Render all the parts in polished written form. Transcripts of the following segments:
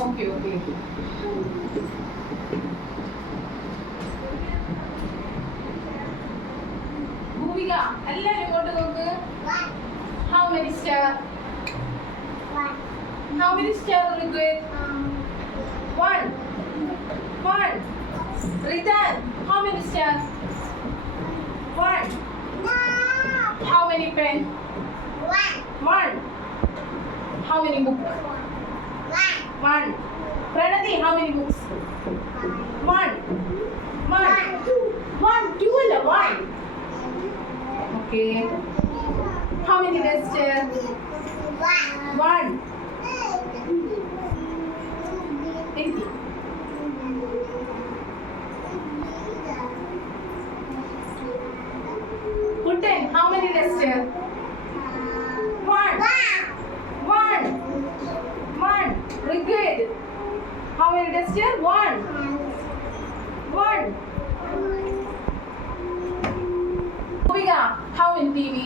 Okay, okay. Bhumika, എല്ലാവരും ഇങ്ങോട്ട് നോക്ക്. How many stars? How many stars are good? One. One. Ritan, how many stars? One. How many pens? One. How many books? One. Pranati, how many books? One. One, two, and one. Okay. How many dusters? One. Thank you. Putten, how many dusters? One. Rigid. How many dusters? One. Bhumika, how many TV?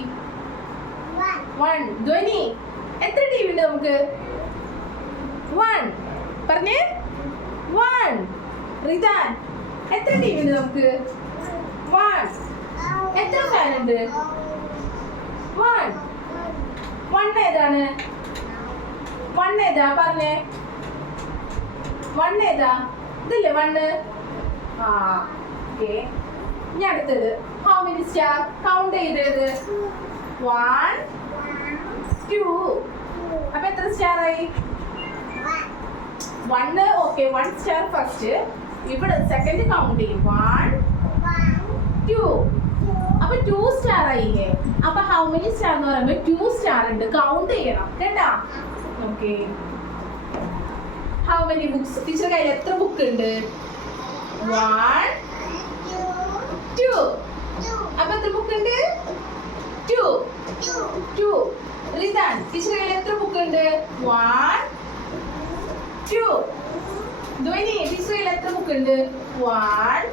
One. Dhwani, എത്ര TV ഉണ്ട് നമുക്ക്? One. പറഞ്ഞേ? One. Ritan, എത്ര TV ഉണ്ട് നമുക്ക്? One. എത്ര fan ഉണ്ട്? One. One ഏതാണ്? One ഏതാ? പറഞ്ഞേ. One ഏതാ? ഇതില്ലേ one? ആ, ഓക്കെ. ഇനി അടുത്തത്. How many star? കൗണ്ട് ചെയ്തത്. One, two. അപ്പൊ എത്ര സ്റ്റാർ ആയി? One, okay. One star first. ഇവിടെ സെക്കൻഡ് കൗണ്ട് ചെയ്യും. One, two. അപ്പൊ 2 സ്റ്റാർ ആയില്ലേ? അപ്പൊ how many star എന്ന് പറയുമ്പോൾ 2 സ്റ്റാർ ഉണ്ട്. കൗണ്ട് ചെയ്യണം കേട്ടാ? Okay. How many books? Teacher കയ്യിൽ എത്ര ബുക്ക് ഉണ്ട്? One, two. അപ്പൊ എത്ര ബുക്ക് ഉണ്ട്? Two. Ritan, ടീച്ചർ കയ്യിൽ എത്ര ബുക്ക് ഉണ്ട്? One, two. Dhwani, ടീച്ചർ കയ്യിൽ എത്ര ബുക്ക് ഉണ്ട്? One,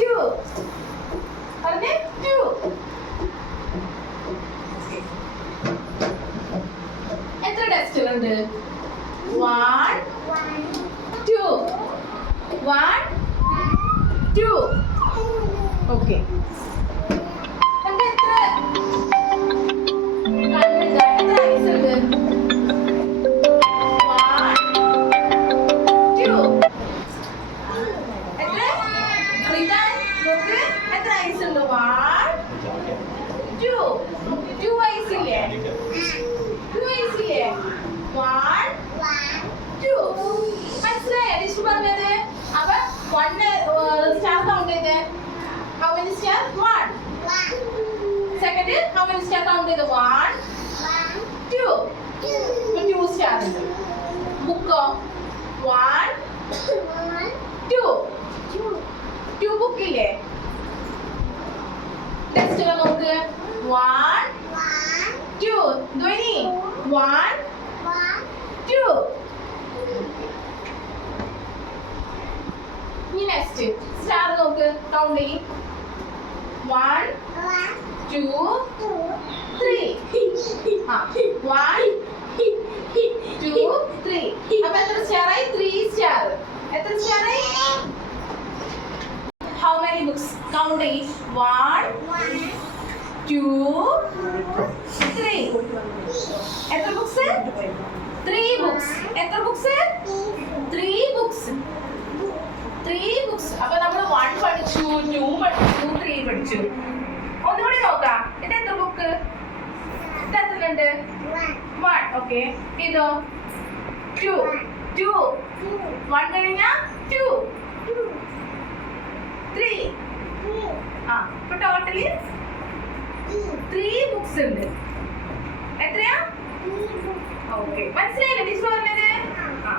two. പറഞ്ഞേ? Two. എത്ര ഡസ്റ്റർ ഉണ്ട്? One, two. One, two. Okay. നമുക്ക് എത്ര കണ്ണുണ്ട്? എത്ര ഐസ് ഉണ്ട്? One, two. എത്ര? Ritan, നോക്ക്. എത്ര ഐസ് ഉണ്ട്? One, two. Two ഐസ് ഇല്ലേ? Two ഐസ് ഇല്ലേ? One, two. മനസ്സിലായോ ടീച്ചർ പറഞ്ഞത്? അപ്പൊ one സ്റ്റാർ കൗണ്ട് ചെയ്ത്. How many star? One. Second, how many star count ചെയ്ത്? One, two. ഇപ്പൊ 2 സ്റ്റാർ ഉണ്ട്. ബുക്കോ? One, two. Two ബുക്ക് ഇല്ലേ? ടെസ്റ്റ് നോക്ക്. One, two. ധ്വനി. One, two. ഇനി നെക്സ്റ്റ് സ്റ്റാർ നോക്ക്. കൗണ്ട് ചെയ്യ്. One, two, three. ആ, one, two, three. അപ്പൊ എത്ര സ്റ്റാർ ആയി? 3 സ്റ്റാർ. എത്ര സ്റ്റാർ ആയി? How many books? Count ചെയ്യ്. One, two, three. എത്ര ബുക്സ്? 3 ബുക്സ്. എത്ര ബുക്സ്? 3 ബുക്സ്. 3 ബുക്സ്. അപ്പൊ നമ്മൾ 1 പഠിച്ചു, 2 പഠിച്ചു, 3 പഠിച്ചു. ഒന്നുകൂടി നോക്കാം. ഇത് എത്ര ബുക്ക്? ഇത് എത്ര ഉണ്ട്? 1. ഓക്കെ. ഇതോ? 2. 1 കഴിഞ്ഞാ 2. 3. ആ, ഇപ്പൊ ടോട്ടലി 3 ബുക്സ് ഉണ്ട്. എത്രയാ? ഓക്കെ. മനസ്സിലായില്ലേ ടീച്ചർ പറഞ്ഞത്? ആ.